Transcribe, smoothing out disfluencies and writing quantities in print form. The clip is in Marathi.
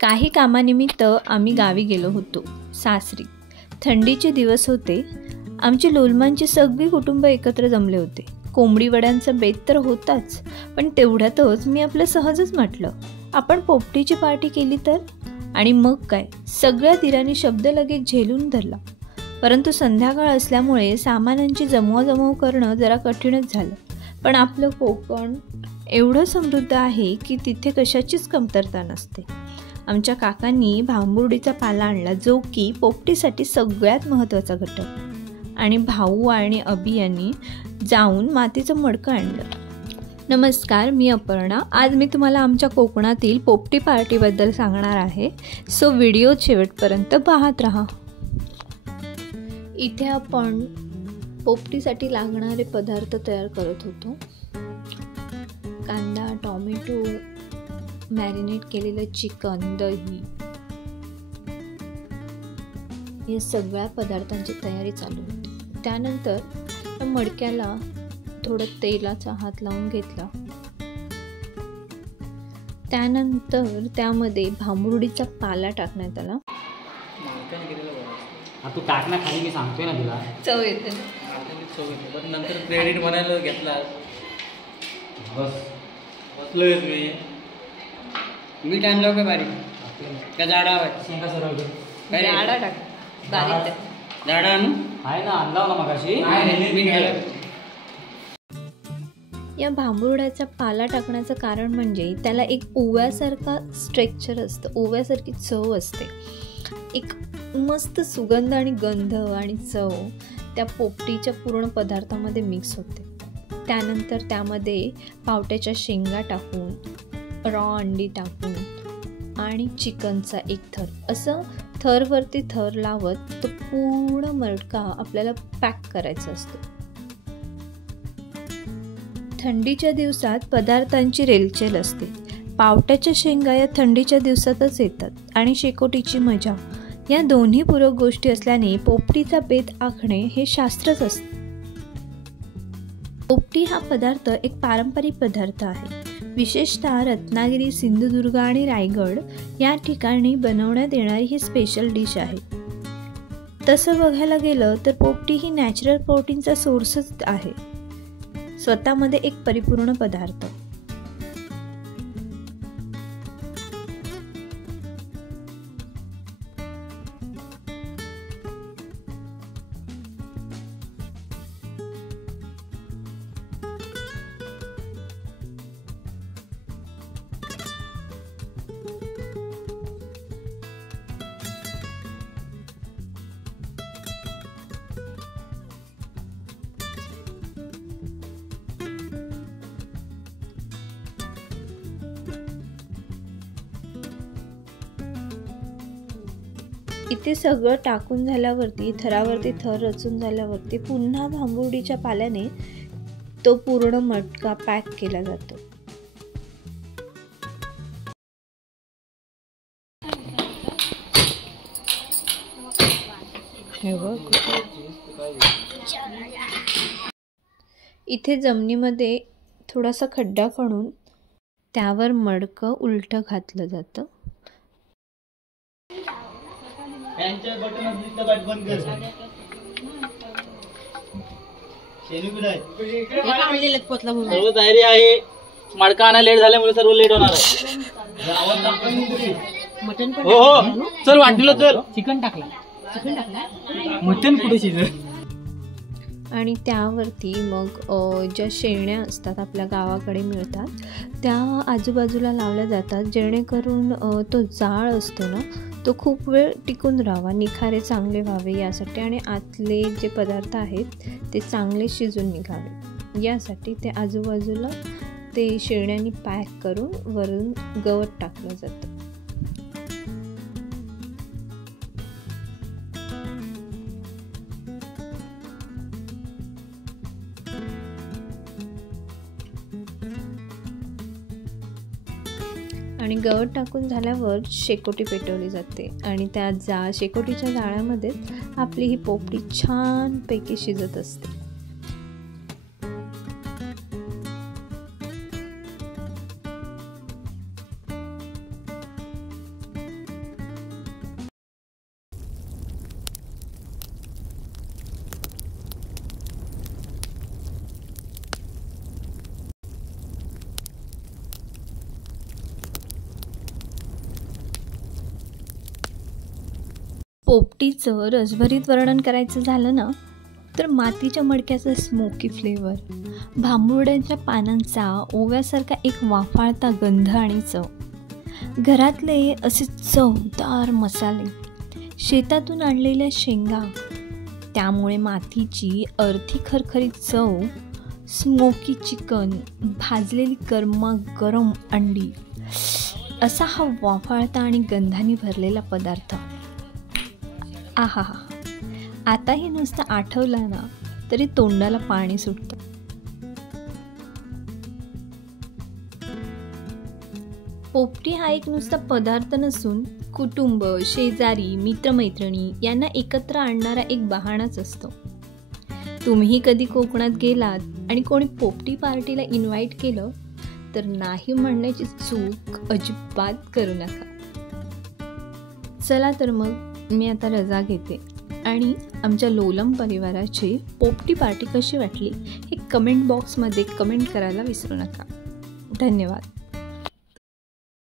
काही कामानिमित्त आम्ही गावी गेलो होतो, सासरी. थंडीचे दिवस होते. आमची लोलमांची सगळी कुटुंब एकत्र जमले होते. कोंबडी वड्यांचा बेत तर होताच, पण तेवढ्यातच मी आपलं सहजच म्हटलं, आपण पोपटीची पार्टी केली तर? आणि मग काय, सगळ्या दिरांनी शब्द लगेच झेलून धरला. परंतु संध्याकाळ असल्यामुळे सामानांची जमवाजमव करणं जरा कठीणच झालं. पण आपलं कोकण एवढं समृद्ध आहे की तिथे कशाचीच कमतरता नसते. आमच्या काकांनी भांबुर्डीचा पाला आणला, जो की पोपटीसाठी सगळ्यात महत्त्वाचा घटक. आणि भाऊ आणि अबी यांनी जाऊन मातीचं मडकं आणलं. नमस्कार, मी अपर्णा. आज मी तुम्हाला आमच्या कोकणातील पोपटी पार्टीबद्दल सांगणार आहे. सो व्हिडिओ शेवटपर्यंत पाहत राहा. इथे आपण पोपटीसाठी लागणारे पदार्थ तयार करत होतो. कांदा, टोमॅटो, मॅरिनेट केलेलं चिकन, दही, या सगळ्या पदार्थांची तयारी चालू होती. त्यानंतर मडक्याला थोडं तेलाचा हात लावून घेतला. त्यानंतर त्यामध्ये भांबुर्डीचा पाला टाकण्यात आला. तू टाक ना खाली, मी सांगतोय ना तुला. चव येते पण नंतर क्रेडिट म्हणायला घेतला. बसलोय मी टाइम लाव का बारीक त्या झाडा शेंगा सरळ झाडा टाक, बारीक झाडा आहे ना, आणला ना मगाशी. या भांबुर्ड्याचा पाला टाकण्याचं कारण म्हणजे त्याला एक ओव्यासारखा स्ट्रक्चर असतं, ओव्यासारखी चव असते. एक मस्त सुगंध आणि गंध आणि चव त्या पोपटीच्या पूर्ण पदार्थामध्ये मिक्स होते. त्यानंतर त्यामध्ये पावट्याच्या शेंगा टाकून, रॉ अंडी टाकून आणि चिकनचा एक थर, असं थरवरती थर लावत तो पूर्ण मडका आपल्याला पॅक करायचा असतो. थंडीच्या दिवसात पदार्थांची रेलचेल असते. पावट्याच्या शेंगा या थंडीच्या दिवसातच येतात आणि शेकोटीची मजा, या दोन्ही पूरक गोष्टी असल्याने पोपटीचा बेत आखणे हे शास्त्रच असते. पोपटी हा पदार्थ एक पारंपरिक पदार्थ आहे. विशेषतः रत्नागिरी, सिंधुदुर्ग आणि रायगड या ठिकाणी बनवण्यात येणारी ही स्पेशल डिश आहे. तसं बघायला गेलं तर पोपटी ही नॅचरल प्रोटीनचा सोर्सच आहे, स्वतःमध्ये एक परिपूर्ण पदार्थ. इथे सगळं टाकून झाल्यावरती, थरावरती थर रचून झाल्यावरती पुन्हा भांबुर्डीच्या पाल्याने तो पूर्ण मटका पॅक केला जातो. इथे जमिनीमध्ये थोडासा खड्डा खणून त्यावर मडकं उलटं घातलं जातं. सर्व तयारी आहे. मडका आणायला लेट झाल्यामुळे सर्व लेट होणार आहे. हो हो चल, वाटलं तर चिकन टाकलं, मटन कुठे शिजलं. आणि त्यावरती मग ज्या शेण्या असतात आपल्या गावाकडे मिळतात, त्या आजूबाजूला लावल्या जातात, जेणेकरून तो जाळ असतो ना, तो खूप वेळ टिकून राहावा, निखारे चांगले व्हावे यासाठी, आणि आतले जे पदार्थ आहेत ते चांगले शिजून निघावे यासाठी ते आजूबाजूला ते शेण्यांनी पॅक करून वरून गवत टाकलं जातं. आणि गवत टाकून झाल्यावर शेकोटी पेटवली जाते आणि त्या शेकोटीच्या जाळ्यामध्ये आपली ही पोपटी छानपैकी शिजत असते. पोपटीचं रसभरीत वर्णन करायचं झालं ना, तर मातीच्या मडक्याचा स्मोकी फ्लेवर, भांबुर्ड्यांच्या पानांचा ओव्यासारखा एक वाफाळता गंध आणि चव, घरातले असे चवदार मसाले, शेतातून आणलेल्या शेंगा, त्यामुळे मातीची अर्थी खरखरीत चव, स्मोकी चिकन, भाजलेली गरमागरम अंडी, असा हा वाफाळता आणि गंधाने भरलेला पदार्थ. आहा, आताही नुसतं आठवला ना तरी तोंडाला पाणी सुटतं. पोपटी हा एक नुसता पदार्थ नसून कुटुंब, शेजारी, मित्रमैत्रिणी यांना एकत्र आणणारा एक बहाणाच असतो. तुम्हीही कधी कोकणात गेलात आणि कोणी पोपटी पार्टीला इन्व्हाइट केलं तर नाही म्हणण्याची चूक अजिबात करू नका. चला तर मग मी आता रजा घेते आणि आमच्या लोलम परिवाराची पोपटी पार्टी कशी वाटली हे कमेंट बॉक्समध्ये कमेंट करायला विसरू नका. धन्यवाद.